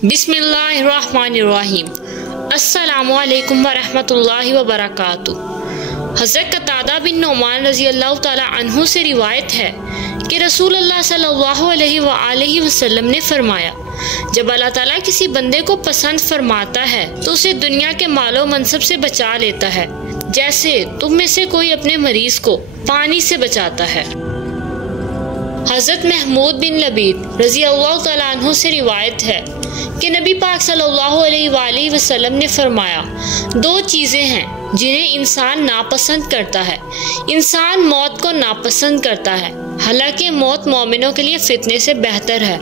बिस्मिल्लाहिर्रहमानिर्रहीम। अस्सलामु अलैकुम वरहमतुल्लाहि वबरकातुहू। हज़रत कतादा बिन नुमान रज़ी अल्लाह ताला अन्हु से रिवायत है कि रसूलुल्लाह सल्लल्लाहु अलैहि वसल्लम ने फरमाया, जब अल्लाह ताला किसी बंदे को पसंद फरमाता है तो उसे दुनिया के मालो मनसब से बचा लेता है, जैसे तुम में से कोई अपने मरीज को पानी से बचाता है। हज़रत महमूद बिन लबीद रज़ी अल्लाह ताला अन्हु से रिवायत है कि नबी पाक सल्लल्लाहु अलैहि वसल्लम ने फरमाया, दो चीज़ें हैं जिन्हें इंसान नापसंद करता है। इंसान मौत को नापसंद करता है, हालांकि मौत मोमिनों के लिए फितने से बेहतर है,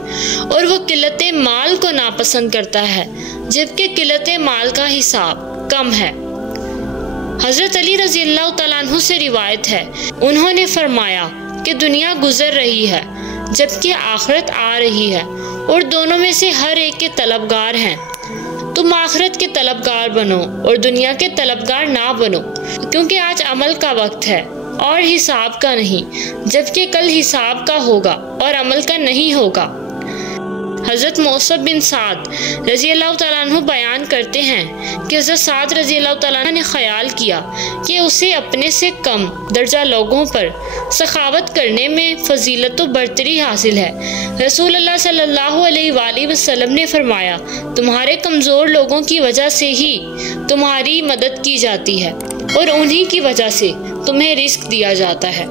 और वो किल्लत माल को नापसंद करता है, जबकि किल्लत माल का हिसाब कम है। हज़रत अली रज़ी अल्लाह तआला अन्हु से रिवायत है, उन्होंने फरमाया कि दुनिया गुजर रही है जबकि आखिरत आ रही है, और दोनों में से हर एक के तलबगार हैं। तुम आखिरत के तलबगार बनो और दुनिया के तलबगार ना बनो, क्योंकि आज अमल का वक्त है और हिसाब का नहीं, जबकि कल हिसाब का होगा और अमल का नहीं होगा। हज़रत मौसब बिन साद रज़ी अल्लाह तआला अन्हु बयान करते हैं कि हज़रत साद रज़ी अल्लाह तआला ने ख्याल किया कि उसे अपने से कम दर्जा लोगों पर सखावत करने में फजीलत व बरतरी हासिल है। रसूलुल्लाह सल्लल्लाहु अलैहि वसल्लम ने फरमाया, तुम्हारे कमज़ोर लोगों की वजह से ही तुम्हारी मदद की जाती है और उन्हीं की वजह से तुम्हें रिस्क दिया जाता है।